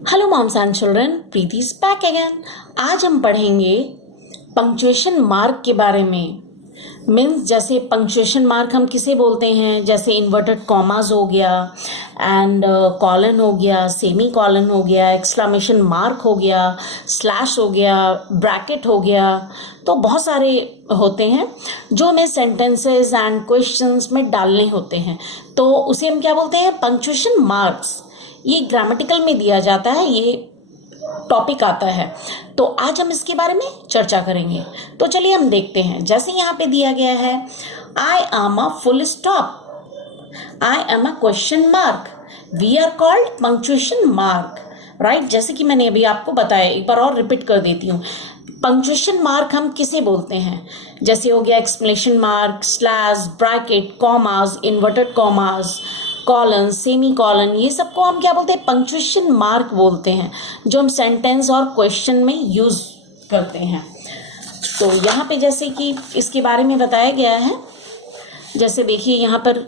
Hello moms and children, Preeti is back again. आज हम पढ़ेंगे पंक्चुएशन मार्क के बारे में। मीन्स जैसे पंक्चुएशन मार्क हम किसे बोलते हैं, जैसे इन्वर्टेड कॉमास हो गया एंड कॉलन हो गया, सेमी कॉलन हो गया, एक्सक्लामेशन मार्क हो गया, स्लैश हो गया, ब्रैकेट हो गया। तो बहुत सारे होते हैं जो हमें सेंटेंसेस एंड क्वेश्चंस में डालने होते हैं, तो उसे हम क्या बोलते हैं, पंक्चुएशन मार्क्स। ये ग्रामेटिकल में दिया जाता है, ये टॉपिक आता है। तो आज हम इसके बारे में चर्चा करेंगे। तो चलिए हम देखते हैं। जैसे यहाँ पे दिया गया है, I am a full stop, I am a question mark, we are called punctuation mark, right. जैसे कि मैंने अभी आपको बताया, एक बार और रिपीट कर देती हूँ। पंक्चुएशन मार्क हम किसे बोलते हैं, जैसे हो गया exclamation mark, slash, bracket, commas, inverted commas, colon, semi colon, ये सबको हम क्या बोलते हैं, पंक्चुएशन मार्क बोलते हैं, जो हम सेंटेंस और क्वेश्चन में यूज करते हैं। तो यहाँ पे जैसे कि इसके बारे में बताया गया है, जैसे देखिए यहाँ पर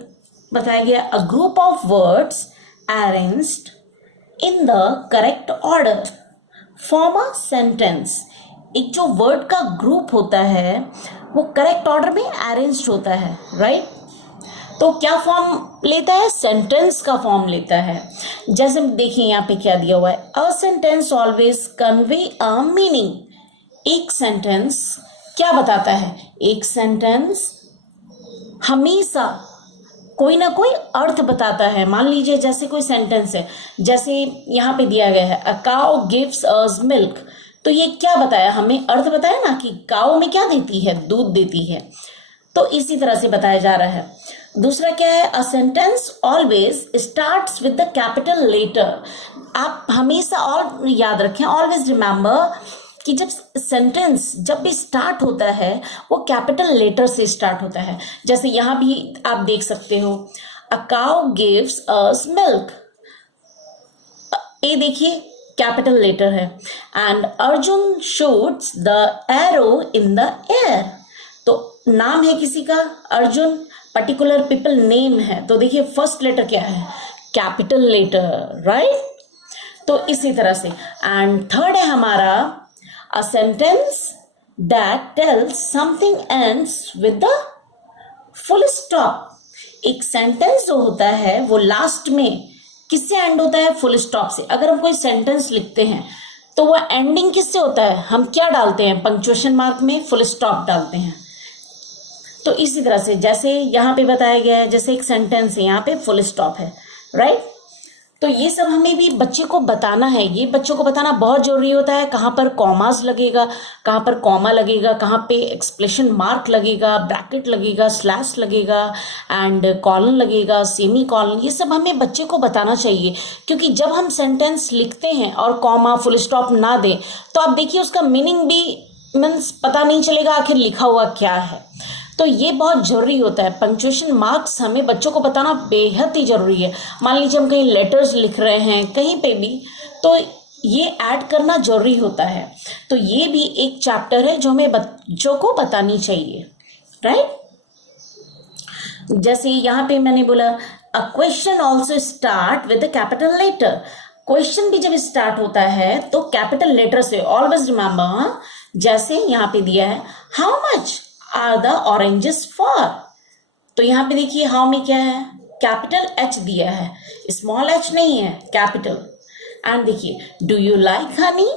बताया गया, a group of words arranged in the correct order form a sentence. एक जो वर्ड का ग्रुप होता है वो करेक्ट ऑर्डर में अरेंज्ड होता है, राइट। तो क्या फॉर्म लेता है, सेंटेंस का फॉर्म लेता है। जैसे देखिए यहाँ पे क्या दिया हुआ है, a sentence always convey a meaning. एक सेंटेंस क्या बताता है, एक सेंटेंस हमेशा कोई ना कोई अर्थ बताता है। मान लीजिए जैसे कोई सेंटेंस है, जैसे यहाँ पे दिया गया है, a cow gives us milk. तो ये क्या बताया, हमें अर्थ बताया ना कि काउ में क्या देती है, दूध देती है। तो इसी तरह से बताया जा रहा है। दूसरा क्या है, a sentence always starts with the capital letter. आप हमेशा और याद रखें, ऑलवेज रिमेंबर कि जब सेंटेंस जब भी स्टार्ट होता है वो कैपिटल लेटर से स्टार्ट होता है। जैसे यहाँ भी आप देख सकते हो, a cow gives us milk, ये देखिए कैपिटल लेटर है। And Arjun shoots the arrow in the air. तो नाम है किसी का अर्जुन, पर्टिकुलर पीपल नेम है, तो देखिए फर्स्ट लेटर क्या है, कैपिटल लेटर, राइट। तो इसी तरह से एंड थर्ड है हमारा, a sentence that tells something ends with the full stop. एक सेंटेंस जो होता है वो लास्ट में किससे एंड होता है, फुल स्टॉप से। अगर हम कोई सेंटेंस लिखते हैं तो वह एंडिंग किससे होता है, हम क्या डालते हैं, पंक्चुएशन मार्क में फुल स्टॉप डालते हैं। तो इसी तरह से जैसे यहाँ पे बताया गया है, जैसे एक सेंटेंस है, यहाँ पे फुल स्टॉप है, राइट। तो ये सब हमें भी बच्चे को बताना है, ये बच्चों को बताना बहुत जरूरी होता है। कहाँ पर कॉमास लगेगा, कहाँ पर कॉमा लगेगा, कहाँ पे एक्सक्लेमेशन मार्क लगेगा, ब्रैकेट लगेगा, स्लैश लगेगा एंड कॉलन लगेगा, सेमी कॉलन, ये सब हमें बच्चे को बताना चाहिए। क्योंकि जब हम सेंटेंस लिखते हैं और कॉमा फुल स्टॉप ना दें तो आप देखिए उसका मीनिंग भी मीन्स पता नहीं चलेगा आखिर लिखा हुआ क्या है। तो ये बहुत जरूरी होता है, पंक्चुएशन मार्क्स हमें बच्चों को बताना बेहद ही जरूरी है। मान लीजिए हम कहीं लेटर्स लिख रहे हैं कहीं पे भी, तो ये ऐड करना जरूरी होता है। तो ये भी एक चैप्टर है जो हमें बच्चों को बतानी चाहिए, राइट। जैसे यहाँ पे मैंने बोला, a question also start with the capital letter. Question भी जब स्टार्ट होता है तो कैपिटल लेटर से, ऑलवेज रिमेंबर। जैसे यहाँ पे दिया है, how much are the oranges for. तो यहाँ पे देखिए हाउ में क्या है, कैपिटल एच दिया है, स्मॉल एच नहीं है, कैपिटल। एंड देखिए, डू यू लाइक हनी,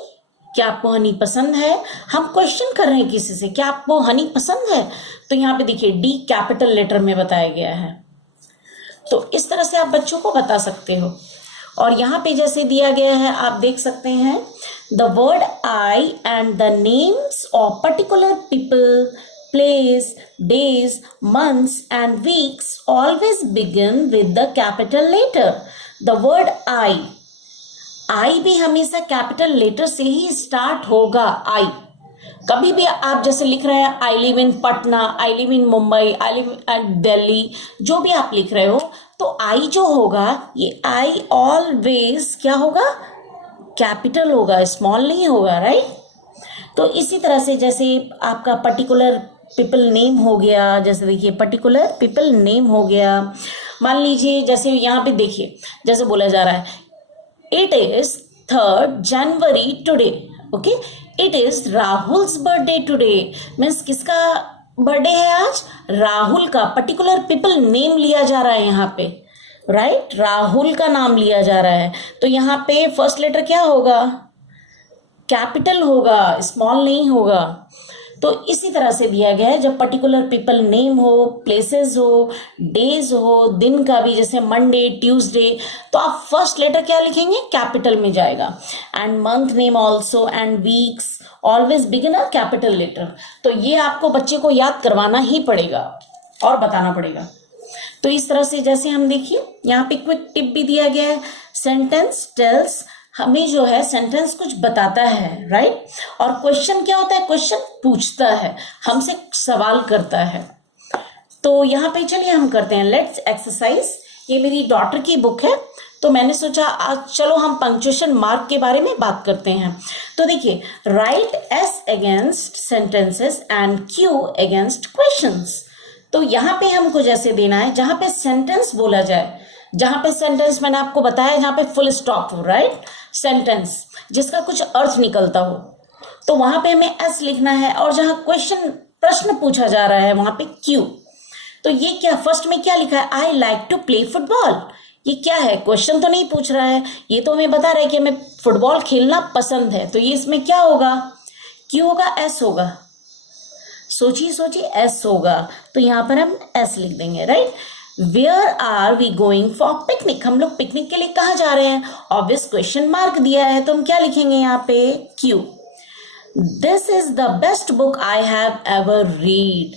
क्या आपको हनी पसंद है। हम क्वेश्चन कर रहे हैं किसी से, क्या आपको हनी पसंद है। तो यहाँ पे देखिए डी कैपिटल लेटर में बताया गया है। तो इस तरह से आप बच्चों को बता सकते हो। और यहाँ पे जैसे दिया गया है आप देख सकते हैं, the word I and the names of particular people, place, days, months and weeks always begin with the capital letter. The word I भी हमेशा कैपिटल लेटर से ही स्टार्ट होगा। I कभी भी आप जैसे लिख रहे हैं, I live in Patna, I live in Mumbai, I live at Delhi, जो भी आप लिख रहे हो, तो आई जो होगा, ये आई ऑलवेज क्या होगा, कैपिटल होगा, स्मॉल नहीं होगा, राइट। तो इसी तरह से जैसे आपका पर्टिकुलर पीपल नेम हो गया, जैसे देखिए पर्टिकुलर पीपल नेम हो गया। मान लीजिए जैसे यहाँ पे देखिए, जैसे बोला जा रहा है, it is 3rd January today. Okay, it is Rahul's birthday today. Means किसका बर्थडे है आज? राहुल का. पर्टिकुलर पीपल नेम लिया जा रहा है यहाँ पे, राइट? राहुल का नाम लिया जा रहा है. तो यहाँ पे फर्स्ट लेटर क्या होगा? कैपिटल होगा, स्मॉल नहीं होगा. तो इसी तरह से दिया गया है. जब पर्टिकुलर पीपल नेम हो, प्लेसेस हो, डेज हो, दिन का भी, जैसे मंडे, ट्यूसडे, तो आप फर्स्ट लेटर क्या लिखेंगे? कैपिटल में जाएगा. And month name also and weeks always begin a capital letter. तो ये आपको बच्चे को याद करवाना ही पड़ेगा और बताना पड़ेगा. तो इस तरह से जैसे हम देखिए यहाँ पे क्विक टिप भी दिया गया है. सेंटेंस टेल्स, हमें जो है सेंटेंस कुछ बताता है, राइट? और क्वेश्चन क्या होता है? क्वेश्चन पूछता है, हमसे सवाल करता है. तो यहाँ पे चलिए हम करते हैं लेट्स एक्सरसाइज. ये मेरी डॉटर की बुक है, तो मैंने सोचा आज चलो हम पंक्चुएशन मार्क के बारे में बात करते हैं. तो देखिए, right S against sentences and Q against questions. तो यहाँ पे हमको जैसे देना है जहाँ पे सेंटेंस बोला जाए, जहाँ पे सेंटेंस मैंने आपको बताया जहाँ पे फुल स्टॉप हो, राइट? सेंटेंस जिसका कुछ अर्थ निकलता हो, तो वहां पे हमें एस लिखना है. और जहाँ क्वेश्चन, प्रश्न पूछा जा रहा है, वहां पे क्यू. तो ये क्या, फर्स्ट में क्या लिखा है? I like to play football. ये क्या है? क्वेश्चन तो नहीं पूछ रहा है, ये तो हमें बता रहा है कि हमें फुटबॉल खेलना पसंद है. तो ये इसमें क्या होगा? क्यू होगा, एस होगा. सोचिए सोचिए, एस होगा. तो यहाँ पर हम एस लिख देंगे, right? Where are we going for picnic. हम लोग पिकनिक के लिए कहाँ जा रहे हैं? ऑब्वियस क्वेश्चन मार्क दिया है, तो हम क्या लिखेंगे यहाँ पे? Q. This is the best book I have ever read.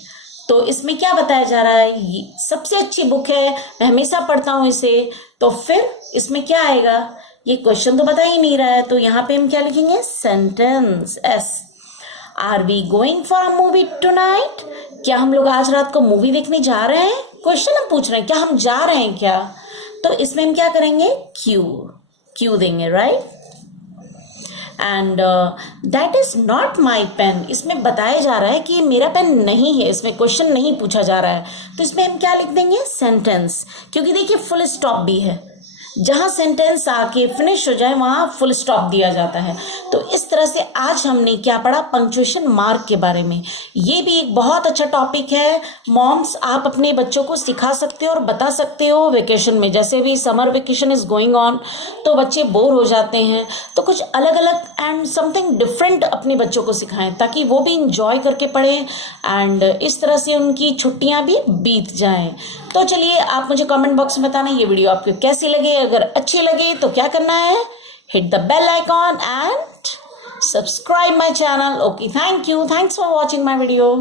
तो इसमें क्या बताया जा रहा है? ये सबसे अच्छी बुक है, मैं हमेशा पढ़ता हूँ इसे. तो फिर इसमें क्या आएगा? ये क्वेश्चन तो बता ही नहीं रहा है, तो यहाँ पे हम क्या लिखेंगे? Sentence, S. Are we going for a movie tonight. क्या हम लोग आज रात को मूवी देखने जा रहे हैं? क्वेश्चन हम पूछ रहे हैं, क्या हम जा रहे हैं क्या? तो इसमें हम क्या करेंगे? क्यू. क्यू देंगे, right? And that is not my pen. इसमें बताया जा रहा है कि ये मेरा पेन नहीं है, इसमें क्वेश्चन नहीं पूछा जा रहा है. तो इसमें हम क्या लिख देंगे? सेंटेंस. क्योंकि देखिए फुल स्टॉप भी है, जहाँ सेंटेंस आके फिनिश हो जाए वहाँ फुल स्टॉप दिया जाता है. तो इस तरह से आज हमने क्या पढ़ा? पंक्चुएशन मार्क के बारे में. ये भी एक बहुत अच्छा टॉपिक है. मॉम्स, आप अपने बच्चों को सिखा सकते हो और बता सकते हो वेकेशन में. जैसे भी summer vacation is going on, तो बच्चे बोर हो जाते हैं, तो कुछ अलग अलग एंड समथिंग डिफरेंट अपने बच्चों को सिखाएं, ताकि वो भी इंजॉय करके पढ़ें एंड इस तरह से उनकी छुट्टियाँ भी बीत जाएं. तो चलिए, आप मुझे कमेंट बॉक्स में बताना ये वीडियो आपको कैसी लगे. अगर अच्छी लगे तो क्या करना है? Hit the bell icon and subscribe my channel. Okay, thank you. Thanks for watching my video.